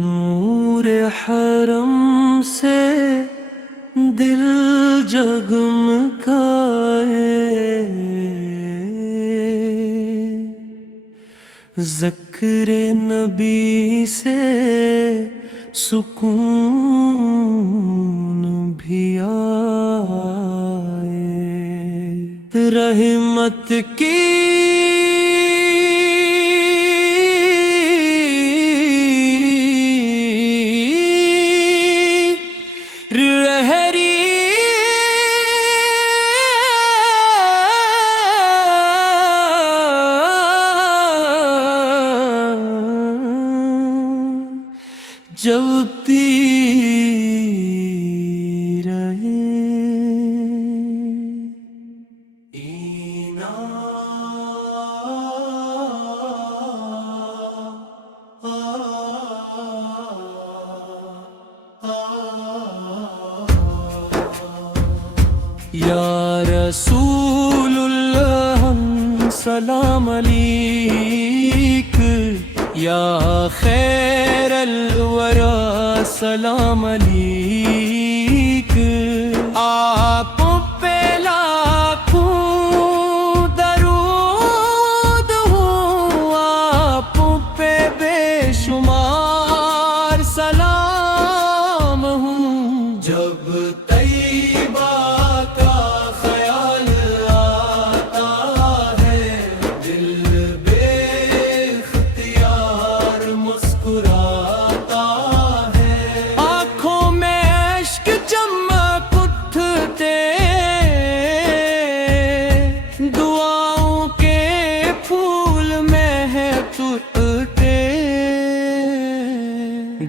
نور حرم سے دل جگمگائے، ذکر نبی سے سکون بھی آئے، رحمت کی جلتی رہے، یا رسول اللہ سلام علیک، یا خیر الورا سلام علیک، آپ پہ لاکھوں درود ہوں، آپ پہ بے شمار سلام ہوں، جب طیبہ کا خیال آتا ہے دل بے اختیار مسکراتا ہے، آنکھوں میں اشک چمک اٹھتے، دعاؤں کے پھول مہک اٹھتے،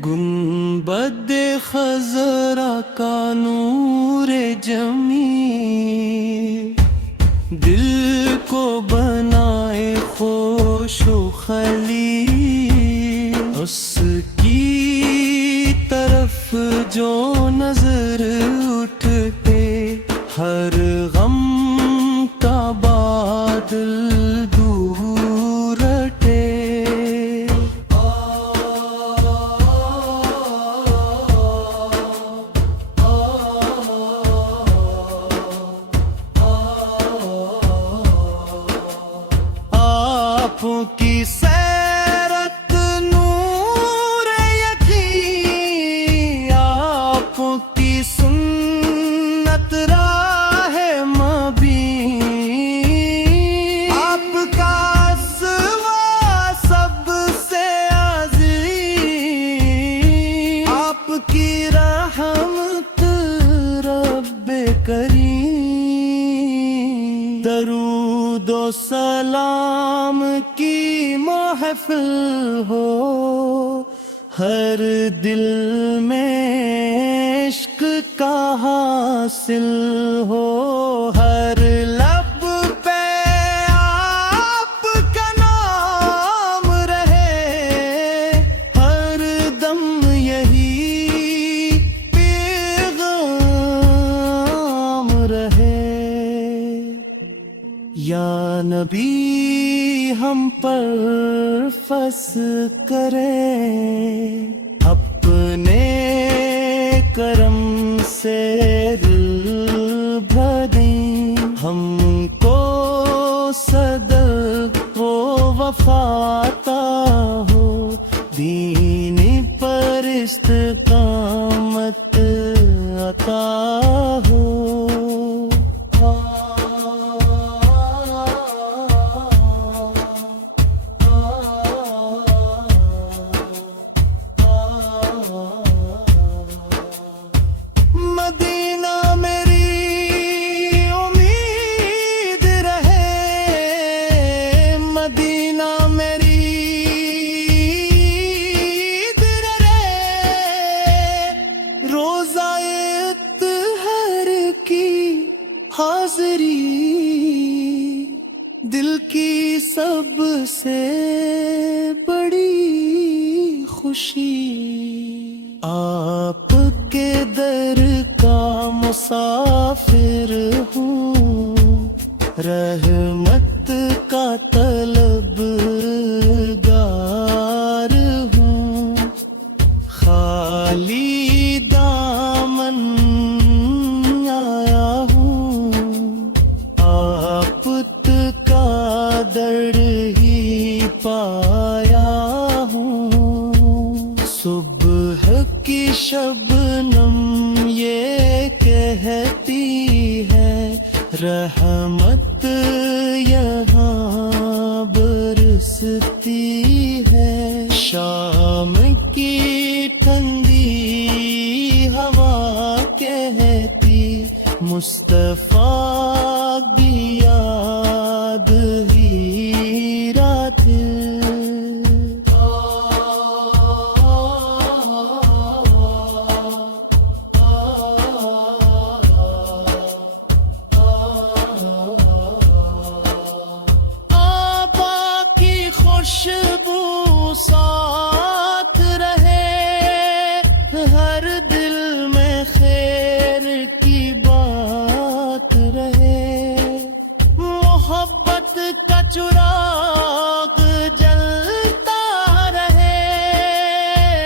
گنبد خضرا کا نور جمیل دل کو بنائے خوش و خلیل، اس کی طرف جو نظر اٹھتے ہر غم کا بادل دور ہٹے، آپ کی سیرت نور یقین، آپ کی سنت راہ مبین، آپ کا اسوا سب سے عظیم، آپ کی رحمت رب کریم، درود و سلام کی محفل ہو، ہر دل میں عشق کا حاصل ہو، ہر لب پہ آپ کا نام رہے، ہر دم یہی پیغام رہے، یا نبی ہم پر فض کریں، اپنے کرم سے دل بھریں، ہم کو صدق و وفا عطا ہو، دین پر استقامت عطا ہو، حاضری دل کی سب سے بڑی خوشی، آپ کے در کا مسافر ہوں، رحمت کا طلبگار ہوں، خالی دامن آیا ہوں، آفت کا درد ہی پایا ہوں۔ صبح کی شبنم یہ کہتی ہے رحمت یہاں برستی ہے، شام کی ٹھنڈی ہوا کہتی مصطفیٰ کی یاد ہی رات خوشبو ساتھ رہے، ہر دل میں خیر کی بات رہے، محبت کا چراغ جلتا رہے،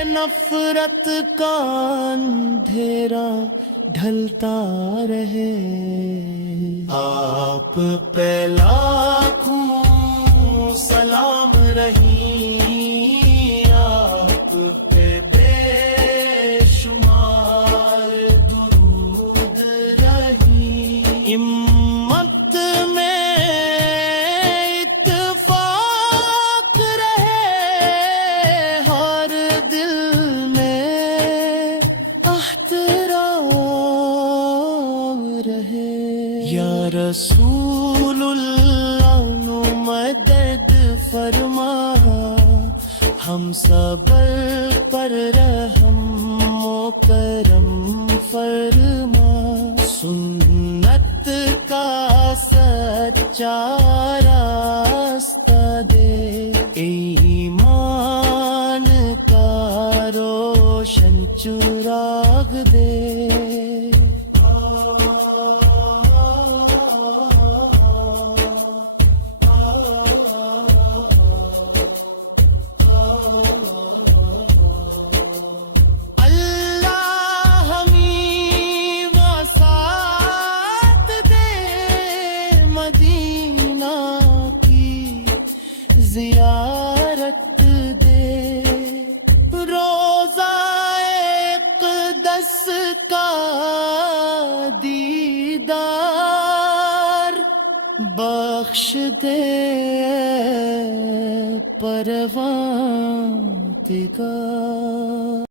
نفرت کا اندھیرا ڈھلتا رہے۔ آپ پہ لاکھوں سلام رہی، آپ پہ بے شمار درود رہی، امت میں اتفاق رہے، ہر دل میں احترام رہے۔ یا رسول اللہ مدد فرما، ہم سب پر رحم و کرم فرما، سنت کا سچا راستہ دے، ایمان کا روشن چراغ دے۔ زیارت دے، روزہ اقدس کا دیدار بخش دے پروردگار۔